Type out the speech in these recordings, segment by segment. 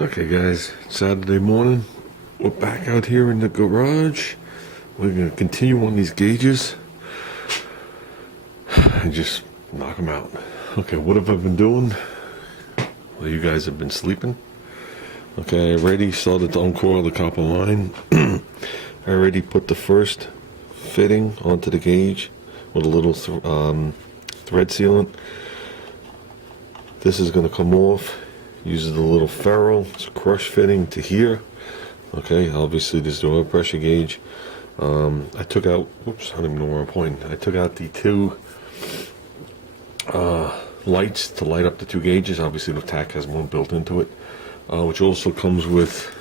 Okay guys, Saturday morning, we're back out here in the garage. We're going to continue on these gauges and just knock them out. Okay, what have I been doing? Well, you guys have been sleeping. Okay, I already started to uncoil the copper line. I already put the first fitting onto the gauge with a little thread sealant. This is going to come off. Uses the little ferrule, it's a crush fitting to here. Okay, obviously this is the oil pressure gauge. I took out, whoops, I don't even know where I'm pointing. I took out the two lights to light up the two gauges. Obviously the tack has one built into it, which also comes with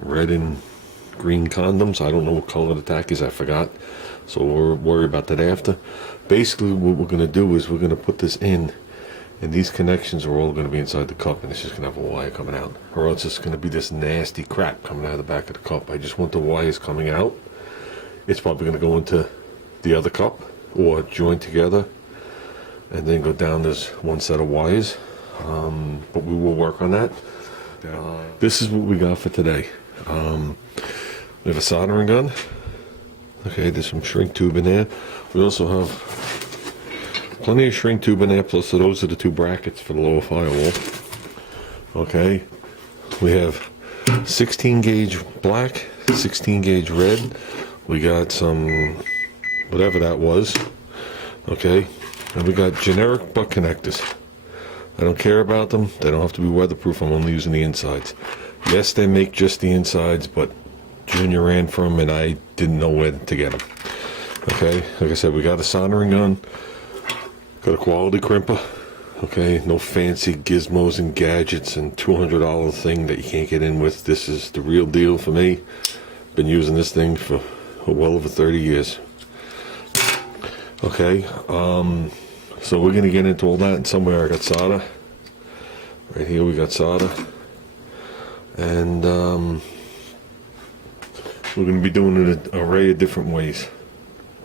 red and green condoms. I don't know what color the tack is, I forgot. So we'll worry about that after. Basically what we're going to do is we're going to put this in, and these connections are all going to be inside the cup, and it's just going to have a wire coming out, or else it's going to be this nasty crap coming out of the back of the cup. I just want the wires coming out. It's probably going to go into the other cup or join together and then go down this one set of wires, but we will work on that. This is what we got for today. We have a soldering gun. Okay, there's some shrink tube in there. We also have plenty of shrink tube in there, plus those are the two brackets for the lower firewall. Okay, we have 16 gauge black, 16 gauge red. We got some, whatever that was. Okay, and we got generic butt connectors. I don't care about them. They don't have to be weatherproof. I'm only using the insides. Yes, they make just the insides, but Junior ran from them and I didn't know where to get them. Okay, like I said, we got a soldering gun. Got a quality crimper. Okay, no fancy gizmos and gadgets and $200 thing that you can't get in with. This is the real deal for me. Been using this thing for well over 30 years. Okay, so we're gonna get into all that, and somewhere I got solder. Right here we got solder. And we're gonna be doing it an array of different ways.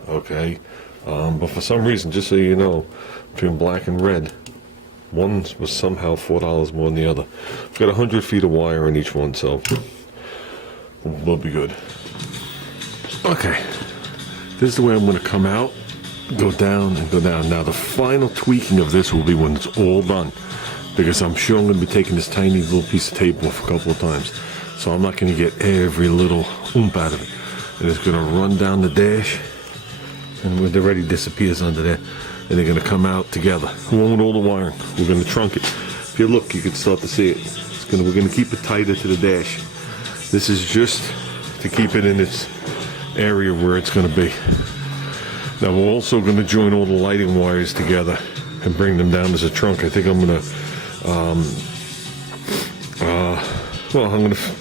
Okay. But for some reason, just so you know, between black and red, one was somehow $4 more than the other. We've got 100 feet of wire in each one, so we'll be good. Okay, this is the way I'm going to come out, go down and go down. Now the final tweaking of this will be when it's all done, because I'm sure I'm going to be taking this tiny little piece of tape off a couple of times. So I'm not going to get every little oomph out of it. And it's going to run down the dash, and when it already disappears under there, and they're going to come out together along with all the wiring. We're going to trunk it. If you look, you can start to see it. We're going to keep it tighter to the dash. This is just to keep it in its area where it's going to be. Now we're also going to join all the lighting wires together and bring them down as a trunk. I think I'm going to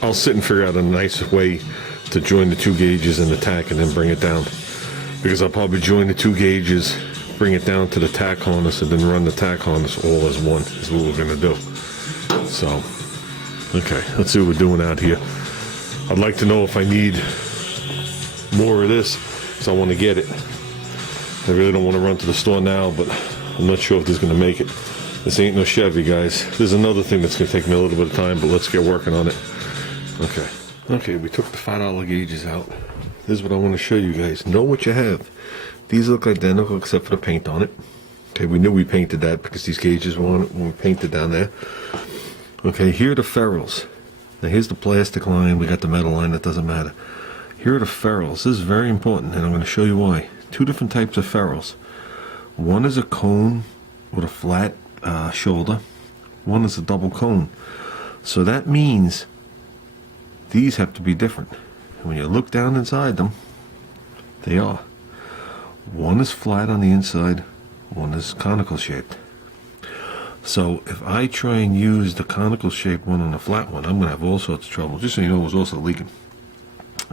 I'll sit and figure out a nice way to join the two gauges and the tack and then bring it down. Because I'll probably join the two gauges, bring it down to the tack harness, and then run the tack harness all as one, is what we're going to do. So, okay, let's see what we're doing out here. I'd like to know if I need more of this, because I want to get it. I really don't want to run to the store now, but I'm not sure if this is going to make it. This ain't no Chevy, guys. There's another thing that's going to take me a little bit of time, but let's get working on it. Okay. Okay, we took the $5 gauges out. This is what I want to show you guys. Know what you have. These look identical except for the paint on it. Okay, we knew we painted that because these gauges were on it when we painted down there. Okay, here are the ferrules. Now here's the plastic line. We got the metal line. That doesn't matter. Here are the ferrules. This is very important, and I'm going to show you why. Two different types of ferrules. One is a cone with a flat shoulder. One is a double cone. So that means these have to be different. When you look down inside them, they are. One is flat on the inside, one is conical shaped. So if I try and use the conical shaped one on the flat one, I'm going to have all sorts of trouble. Just so you know, it was also leaking.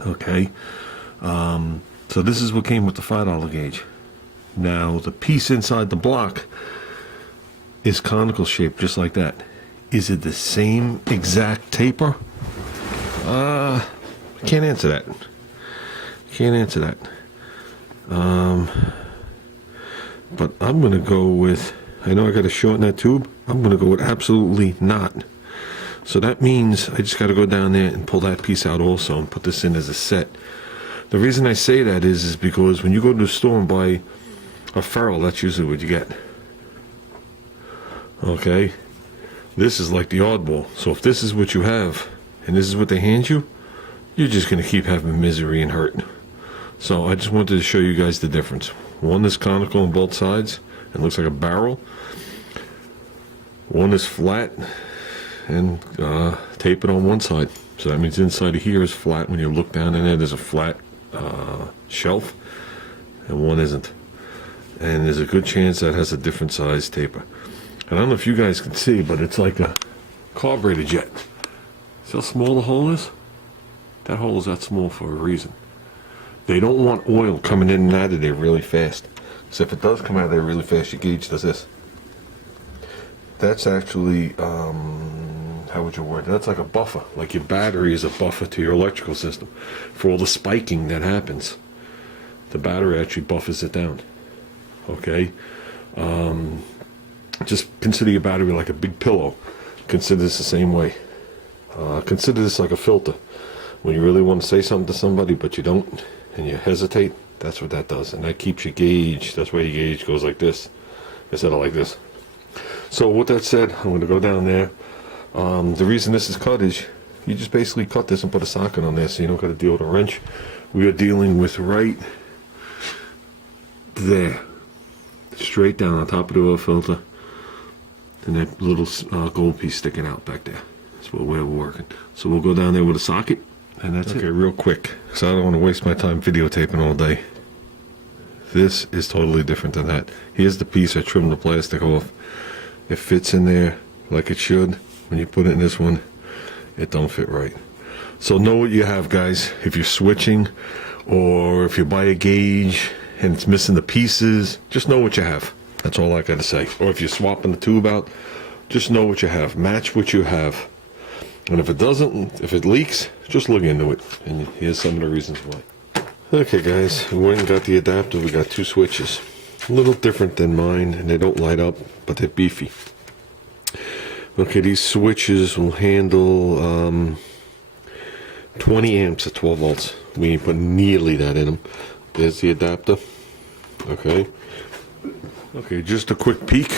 Okay, so this is what came with the $5 gauge. Now the piece inside the block is conical shaped, just like that. Is it the same exact taper? Can't answer that. Can't answer that. But I'm going to go with, I know I got to shorten that tube. I'm going to go with absolutely not. So that means I just got to go down there and pull that piece out also and put this in as a set. The reason I say that is because when you go to the store and buy a ferrule, that's usually what you get. Okay? This is like the oddball. So if this is what you have, and this is what they hand you, you're just going to keep having misery and hurt. So I just wanted to show you guys the difference. One is conical on both sides and looks like a barrel. One is flat and tapered on one side. So that means inside of here is flat. When you look down in there, there's a flat shelf, and one isn't. And there's a good chance that has a different size taper. And I don't know if you guys can see, but it's like a carburetor jet. See how small the hole is? That hole is that small for a reason. They don't want oil coming in and out of there really fast. So if it does come out of there really fast, your gauge does this. That's actually, how would you word it? That's like a buffer. Like your battery is a buffer to your electrical system. For all the spiking that happens, the battery actually buffers it down. Okay? Just consider your battery like a big pillow. Consider this the same way. Consider this like a filter. When you really want to say something to somebody but you don't, and you hesitate, that's what that does. And that keeps your gauge, that's why your gauge goes like this instead of like this. So with that said, I'm going to go down there. The reason this is cut is you just basically cut this and put a socket on there, so you don't got to deal with a wrench. We are dealing with right there, straight down on top of the oil filter, and that little gold piece sticking out back there. That's what we're working. So we'll go down there with a socket, and that's it. Okay, real quick, because I don't want to waste my time videotaping all day. This is totally different than that. Here's the piece I trimmed the plastic off. It fits in there like it should. When you put it in this one, it don't fit right. So know what you have, guys. If you're switching, or if you buy a gauge and it's missing the pieces, just know what you have. That's all I gotta say. Or if you're swapping the tube out, just know what you have. Match what you have. And if it doesn't, if it leaks, just look into it. And here's some of the reasons why. Okay guys, we went and got the adapter. We got two switches. A little different than mine, and they don't light up, but they're beefy. Okay, these switches will handle 20 amps at 12 volts. We ain't put nearly that in them. There's the adapter. Okay. Okay, just a quick peek.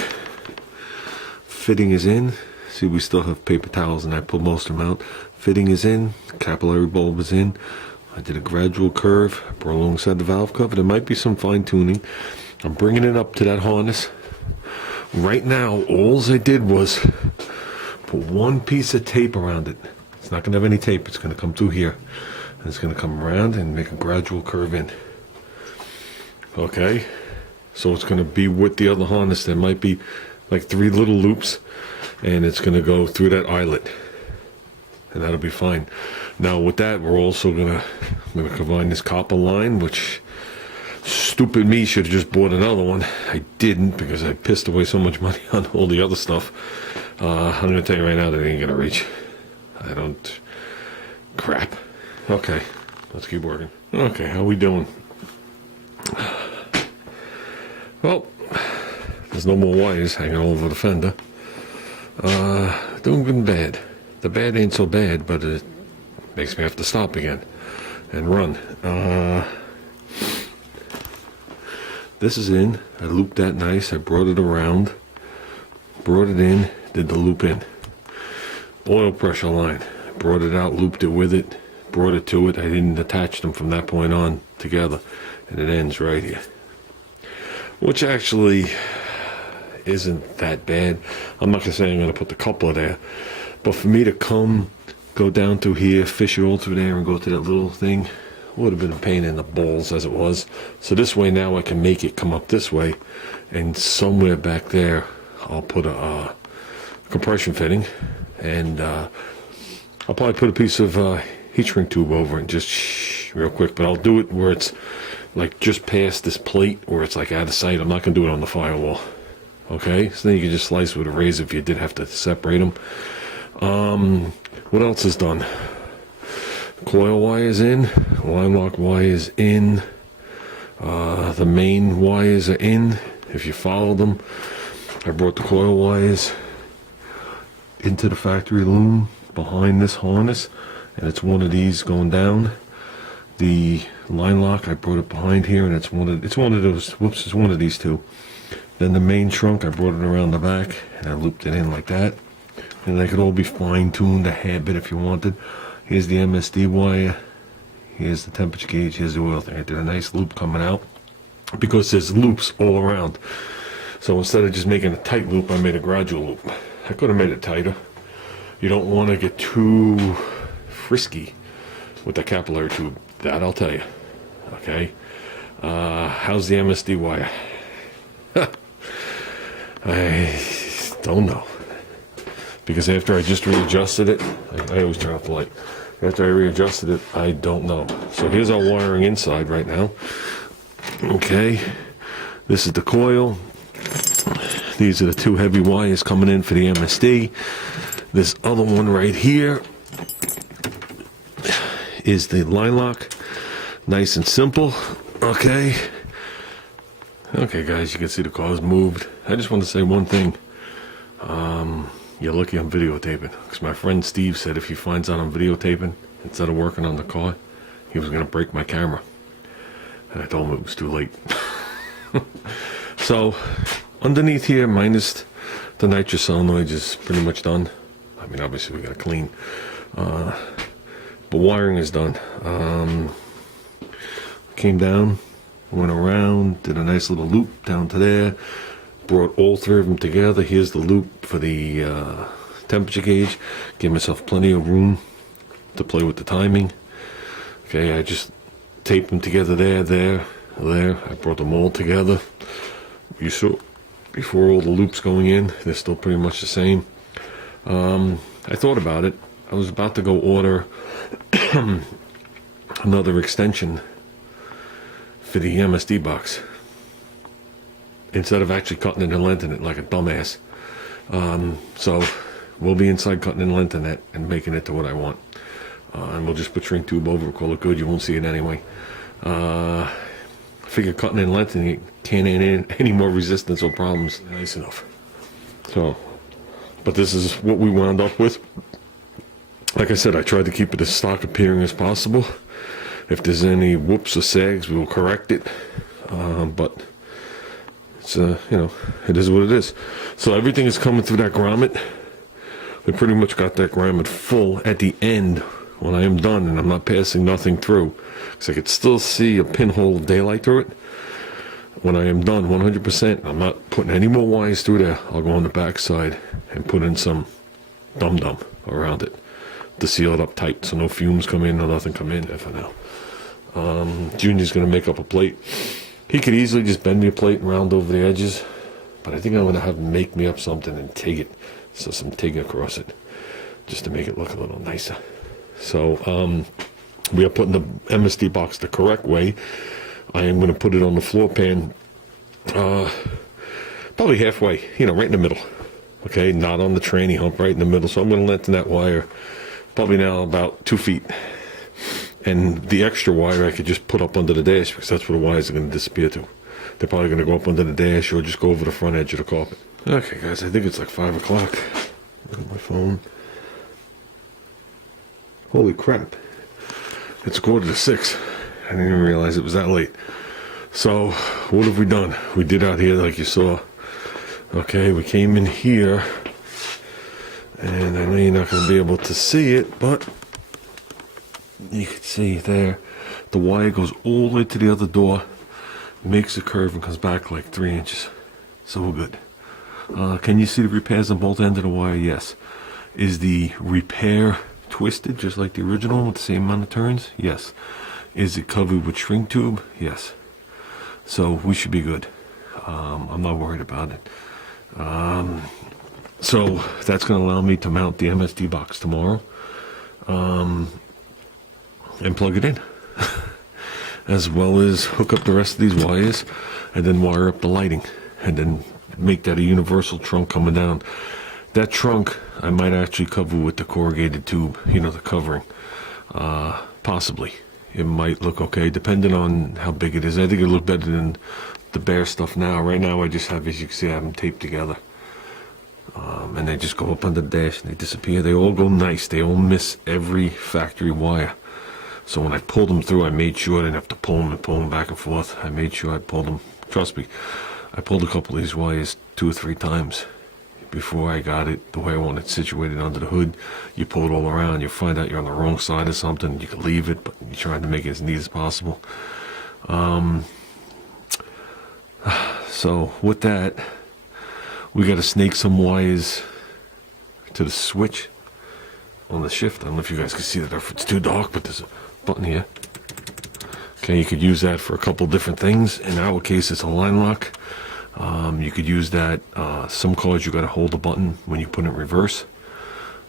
Fitting is in. See, we still have paper towels, and I pulled most of them out. Fitting is in. Capillary bulb is in. I did a gradual curve. Brought alongside the valve cover. There might be some fine tuning. I'm bringing it up to that harness. Right now, all I did was put one piece of tape around it. It's not going to have any tape. It's going to come through here. And it's going to come around and make a gradual curve in. Okay? So it's going to be with the other harness. There might be like 3 little loops. And it's going to go through that eyelet. And that'll be fine. Now with that, we're also going to combine this copper line, which stupid me should have just bought another one. I didn't, because I pissed away so much money on all the other stuff. I'm going to tell you right now that it ain't going to reach. I don't... Crap. Okay, let's keep working. Okay, how we doing? Well, there's no more wires hanging all over the fender. Doing good and bad. The bad ain't so bad, but it makes me have to stop again and run. This is in. I looped that nice. I brought it around, brought it in, did the loop in. Oil pressure line. I brought it out, looped it with it, brought it to it. I didn't attach them from that point on together, and it ends right here. Which actually isn't that bad. I'm not going to say I'm going to put the coupler there, but for me to go down through here, fish it all through there, and go to that little thing would have been a pain in the balls as it was. So this way now I can make it come up this way, and somewhere back there I'll put a compression fitting, and I'll probably put a piece of heat shrink tube over it, just real quick. But I'll do it where it's like just past this plate, where it's like out of sight. I'm not going to do it on the firewall. Okay, so then you can just slice with a razor if you did have to separate them. What else is done? Coil wires in, line lock wires in, the main wires are in. If you follow them, I brought the coil wires into the factory loom behind this harness, and it's one of these going down. The line lock, I brought it behind here, and it's one of those. Whoops, it's one of these two. Then the main trunk, I brought it around the back, and I looped it in like that. And they could all be fine-tuned a hair bit if you wanted. Here's the MSD wire. Here's the temperature gauge. Here's the oil thing. I did a nice loop coming out because there's loops all around. So instead of just making a tight loop, I made a gradual loop. I could have made it tighter. You don't want to get too frisky with the capillary tube. That I'll tell you. Okay. How's the MSD wire? I don't know. Because after I just readjusted it, I always turn off the light. After I readjusted it, I don't know. So here's our wiring inside right now. Okay. This is the coil. These are the two heavy wires coming in for the MSD. This other one right here is the line lock. Nice and simple. Okay. Okay, guys, you can see the car's moved. I just want to say one thing. You're lucky I'm videotaping. Because my friend Steve said if he finds out I'm videotaping, instead of working on the car, he was going to break my camera. And I told him it was too late. So, underneath here, minus the nitrous solenoid, is pretty much done. I mean, obviously we got to clean. But wiring is done. Came down, went around, did a nice little loop down to there, brought all three of them together. Here's the loop for the temperature gauge. Give myself plenty of room to play with the timing. Okay, I just taped them together there. I brought them all together. You saw before all the loops going in, they're still pretty much the same. I thought about it. I was about to go order another extension for the MSD box instead of actually cutting it and lengthening it like a dumbass. So we'll be inside cutting and lengthening it and making it to what I want. And we'll just put shrink tube over it, call it good. You won't see it anyway. I figure cutting and lengthening it can't add any more resistance or problems. Nice enough. So, but this is what we wound up with. Like I said, I tried to keep it as stock appearing as possible. If there's any whoops or sags, we will correct it. But it's you know, it is what it is. So everything is coming through that grommet. We pretty much got that grommet full at the end when I am done, and I'm not passing nothing through, because I could still see a pinhole of daylight through it. When I am done 100%, I'm not putting any more wires through there. I'll go on the back side and put in some dum-dum around it to seal it up tight so no fumes come in or nothing come in for now. Junior's going to make up a plate. He could easily just bend me a plate and round over the edges, but I think I'm going to have him make me up something and TIG it, so some TIG across it, just to make it look a little nicer. So we are putting the MSD box the correct way. I am going to put it on the floor pan, probably halfway, you know, right in the middle. Okay, not on the tranny hump, right in the middle. So I'm going to lengthen that wire probably now about 2 feet. And the extra wire I could just put up under the dash, because that's where the wires are going to disappear to. They're probably going to go up under the dash or just go over the front edge of the carpet. Okay, guys, I think it's like 5 o'clock. Look at my phone. Holy crap. It's 5:45. I didn't even realize it was that late. So, what have we done? We did out here like you saw. Okay, we came in here. And I know you're not going to be able to see it, but you can see there, the wire goes all the way to the other door, makes a curve and comes back like 3 inches. So we're good. Can you see the repairs on both ends of the wire? Yes. Is the repair twisted just like the original with the same amount of turns? Yes. Is it covered with shrink tube? Yes. So we should be good. I'm not worried about it. So that's going to allow me to mount the MSD box tomorrow. And plug it in, as well as hook up the rest of these wires, and then wire up the lighting, and then make that a universal trunk coming down. That trunk I might actually cover with the corrugated tube, you know, the covering. Possibly. It might look okay, depending on how big it is. I think it'll look better than the bare stuff now. Right now I just have, as you can see, I have them taped together. And they just go up on the dash and they disappear. They all go nice. They all miss every factory wire. So when I pulled them through, I made sure I didn't have to pull them back and forth. I made sure I pulled them. Trust me, I pulled a couple of these wires 2 or 3 times before I got it the way I want it situated under the hood. You pull it all around, you find out you're on the wrong side of something. You can leave it, but you're trying to make it as neat as possible. So with that, we got to snake some wires to the switch on the shift. I don't know if you guys can see that if it's too dark, but there's a button here. Okay, you could use that for a couple different things. In our case, it's a line lock. You could use that. Some cars you got to hold the button when you put it in reverse.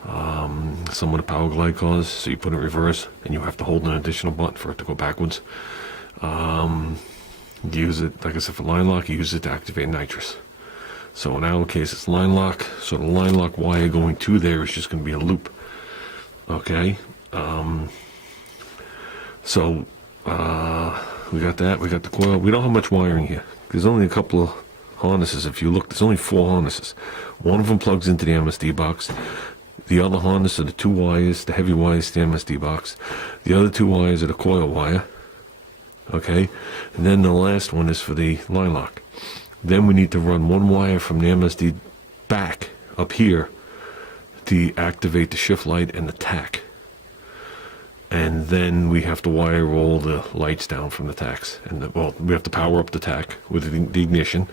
Some of the power glide cars, so you put it in reverse and you have to hold an additional button for it to go backwards. Use it, like I said, for line lock. You use it to activate nitrous. So in our case, it's line lock. So the line lock wire going to there is just going to be a loop. Okay. So we got that. We got the coil. We don't have much wiring here. There's only a couple of harnesses. If you look, there's only 4 harnesses. One of them plugs into the MSD box. The other harness are the 2 wires, the heavy wires, the MSD box. The other 2 wires are the coil wire. Okay. And then the last one is for the line lock. Then we need to run 1 wire from the MSD back up here to activate the shift light and the tach. And then we have to wire all the lights down from the tachs. And we have to power up the tach with the ignition.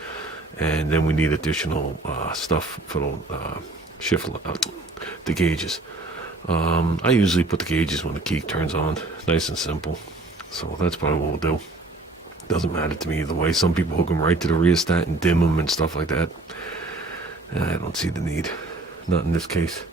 And then we need additional stuff for the the gauges. I usually put the gauges when the key turns on. Nice and simple. So that's probably what we'll do. Doesn't matter to me either way. Some people hook them right to the rheostat and dim them and stuff like that. I don't see the need. Not in this case.